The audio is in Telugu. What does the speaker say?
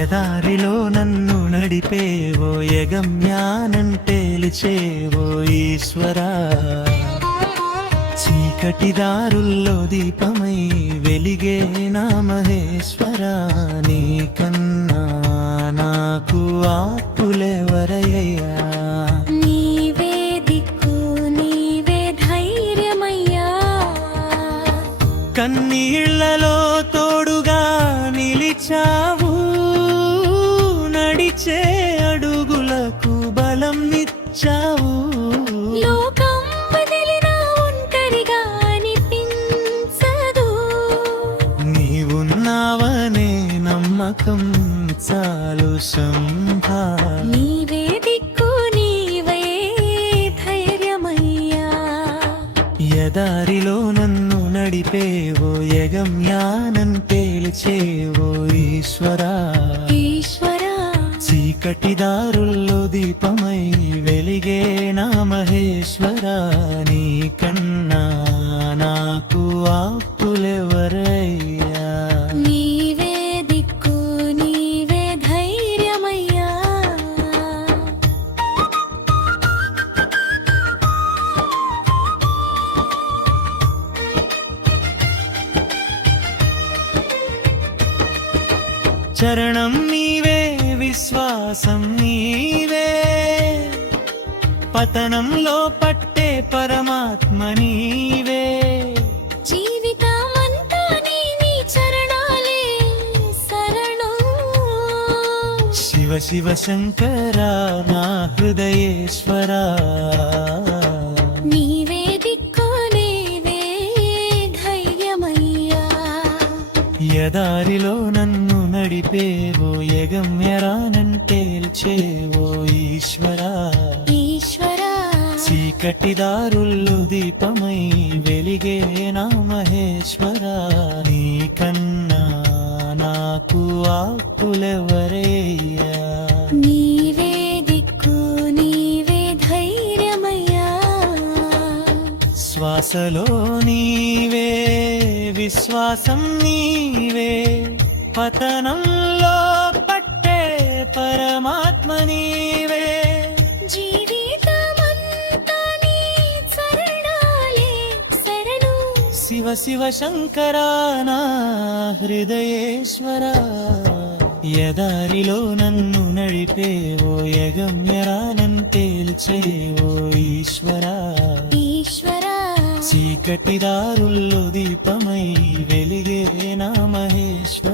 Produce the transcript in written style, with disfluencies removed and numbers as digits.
ఎదారిలో నన్ను నడిపేవో యగమ్యానంటేలిచేవో ఈశ్వరా, చీకటి దారుల్లో దీపమై వెలిగే నా మహేశ్వరా, నీకన్నా నాకు ఆపులెవరయ్యా. నీవే దిక్కు నీవే ధైర్యమయ్యా, కన్నీళ్లలో తోడుగా నిలిచావు, నడిచే అడుగులకు బలం ఇచ్చావు. లోకం వదిలినా ఒంటరిగా అనిపించదు, నీవున్నావనే నమ్మకం చాలు శంభా. నీవే దిక్కు నీవే ధైర్యమయ్యా, ఎదారిలో నన్ను నడిపేవో యగమ్యానంటేల్చేవో ఈశ్వరా, ఈశ్వరా, చీకటి దారుల్లో దీపమై వెలిగే నా మహేశ్వరా, నీకన్నా నాకు ఆపులెవరయ్యా. నీవే దిక్కు నీవే ధైర్యమయ్యా. చరణం నీవే విశ్వాసం నీవే, పతనంలో పట్టే పరమాత్మ నీవే. జీవితమంతా నీ చరణాలే శరణం, శివ శివ శంకరా నా హృదయేశ్వరా, నీవే దిక్కు నీవే ధైర్యమయ్యా. ఎదారిలో నన్ను నడిపేవో యగమ్యరానంటేల్చేవో ఈశ్వరా, ఈశ్వరా, చీకటి దారుల్లో దీపమై వెలిగే నా మహేశ్వరా, నీకన్నా నాకు ఆపులెవరయ్యా. నీవే దిక్కు నీవే ధైర్యమయ్యా. శ్వాసలో నీవే విశ్వాసం నీవే, పతనంలో పట్టే పరమాత్మ నీవే. జీవితమంతా నీ చరణాలే శరణు, శివ శివ శంకరా నా హృదయేశ్వరా, ఎదారిలో నన్ను నడిపేవో యగమ్యరానంటేల్చేవో ఈశ్వరా, ఈశ్వరా, చీకటి దారుల్లో దీపమై వెలిగే నా మహేశ్వర.